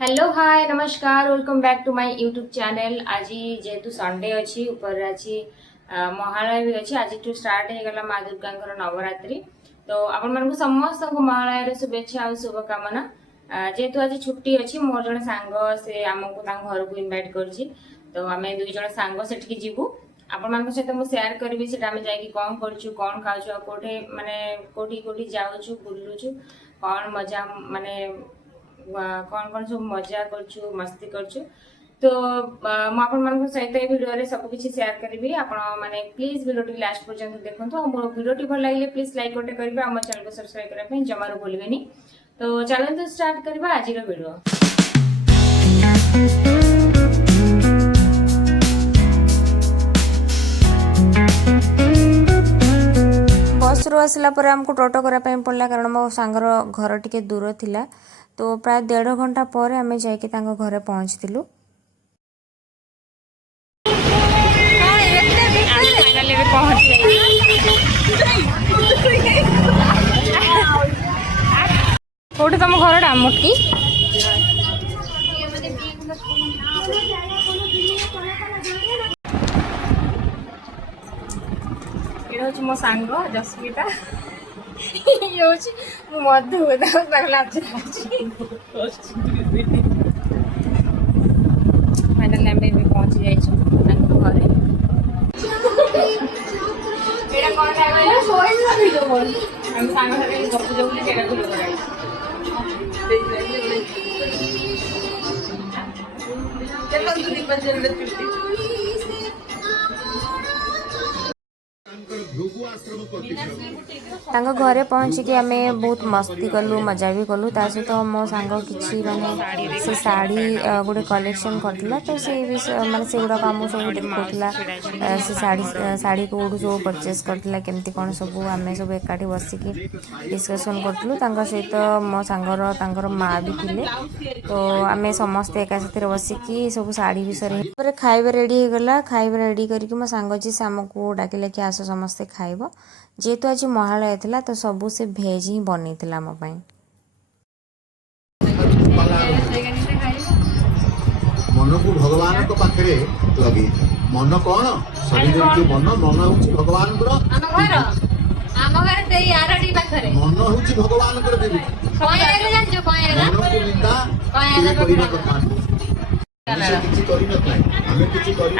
Hello hi नमस्कार welcome back to my YouTube channel. आज जेहेतु संडे अच्छी ऊपर आज महालय भी अच्छी आज स्टार्ट हो गला माँ दुर्गा नवरात्रि। तो आपण मानक समस्त महालय शुभेच्छा और शुभकामना। जेहेतु आज छुट्टी अच्छी मोर जड़े सांग से आमको घर को इनवाइट कर तो आम दुई जन सांग से जीवु आपण मान सहित मुझे सेयार करी से कौन करूँ कौन खाऊ कौटे माने कौटी कौटी जाऊँ बुलुचु कौन मजा माने कौन कौन सब मजा कर मस्ती कर तो मुझे सहित ये भिडियो सब किसी सेयार करी आपण मैंने प्लीज भिडियो लास्ट पर्यंत देखो और मोर भिडियो भल लगे प्लीज लाइक गोटे करेंगे आम चैनल को सब्सक्राइब करने जमार भूलें। तो चलते स्टार्ट करवा आज भिडियो। बस रु आसला आमको टोटो करने पड़ा कारण मो सांगर घर टी दूर थिला तो प्राय 1.5 घंटा पर आम जाकि घरे पहुँचलु। कौटे तुम घर मोटी ये मो सांग जस्मिता ये मधु फाइनल आम पहुँची जाए घरे पहुँचिकी आम बहुत मस्ती कलु मजा भी कलु सहित मो सांग कि माने से साड़ी गोटे कलेक्शन करथिला तो से माने से गुडा आम सब देखौला से साड़ी कोडू सब परचेस करथिला केमती कोन सब आम सब एकाठी बसिकी डिस्कशन करथलु सहित मो सांगर तांकर माँ भी थिले तो आम समस्ते एका साथी बसिकी सब साड़ी विषय खाइबा रेडी हो गला। खाइबा रेडी करके मो सांग जी से आमको डाकिले कि आस समस्ते खाइब जेहेतु आज महालय था तो सबू से भेज ही बनी मो मन को भगवान को पाखे लगे मन कौन शरीर के मन मन हूँ भगवान मन हूँ भगवान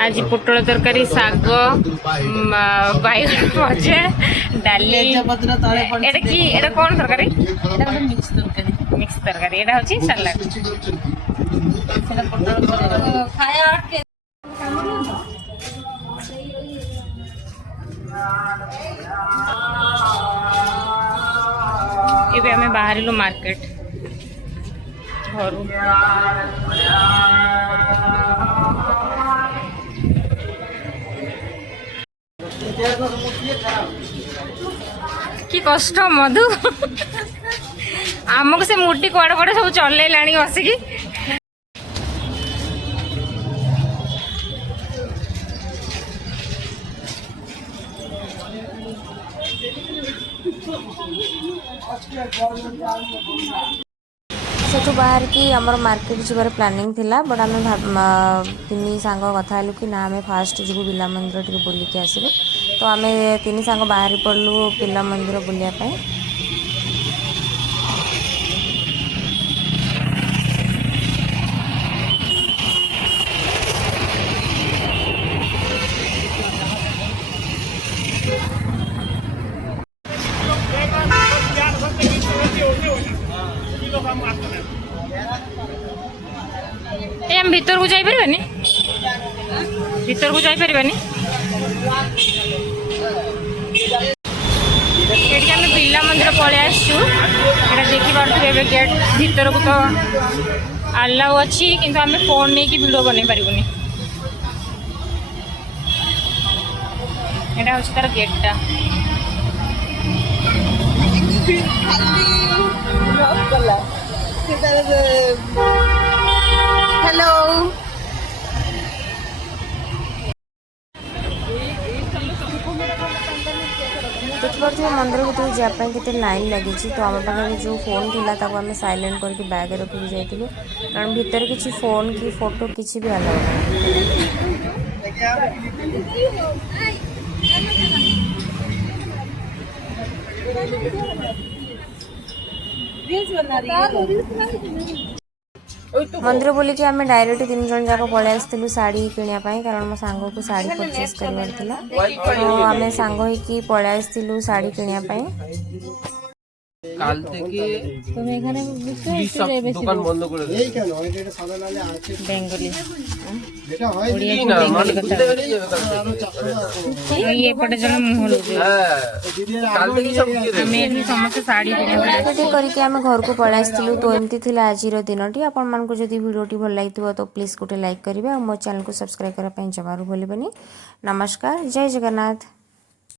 आज पोटल तरकारी साग बैगन भजा डाली एटा कौन तरकारी मिक्स तरकारी एटा होची सलाड एबे हमें बाहर मार्केट घर कि कष्ट मधु आमको से मुठी कड़े कड़े सब चल बसिकी सेठू बाहर की आमर मार्केट जीवार प्लानिंग थिला बट आम तीन सांग कथा कि ना आम फास्ट जीवु बिला मंदिर टी बुलिकी आसबु तो आम तीन सांग बाहर पड़लु बिला मंदिर बुलाया हम भीतर को जाई परबानी भीतर को जाई परबानी एटी आम बिला मंदिर पलि आसचु देखी पारे गेट भीतर को तो अलाउ अच्छी किंतु आम फोन नहीं कि वीडियो बन पारूनी एटा हूँ तार गेटा हेलो देखिए मंदिर भीतर जापाई केते लाइन लगी तो आम पाखे जो फोन थिला ताको आम साइलेंट करके बैग रखिक जाइलु कारण भितर किसी फोन की फोटो किसी भी अलाउ मंदिर बोलिकी आम डायरेक्ट 3 जन जाक पलि आसलु शाढ़ी किणापी कारण मो सांग को शाढ़ी परचेस करार तो आम सांग होकी पलि आसलु शाढ़ी किणापी কাল থেকে তুমি এখানে পুলিশ সব দোকান বন্ধ করে দিয়েছে। বেঙ্গলি এই না, মানুষ বুঝতে পেরেই যাবে কাল থেকে। এই এপটে জন্য মুহ লুচি হ্যাঁ, কাল থেকে সব দিয়ে দেবে। আমি এখানে সমস্ত শাড়ি भिडियोटी करके आम घर को पलि आसलु तो एमती थी आज दिनटी आपण मानक जदि भिडियोटी भल लगी तो प्लीज गोटे लाइक करेंगे और मो चैनल को सब्सक्राइब करने जमारू भूलें। नमस्कार, जय जगन्नाथ।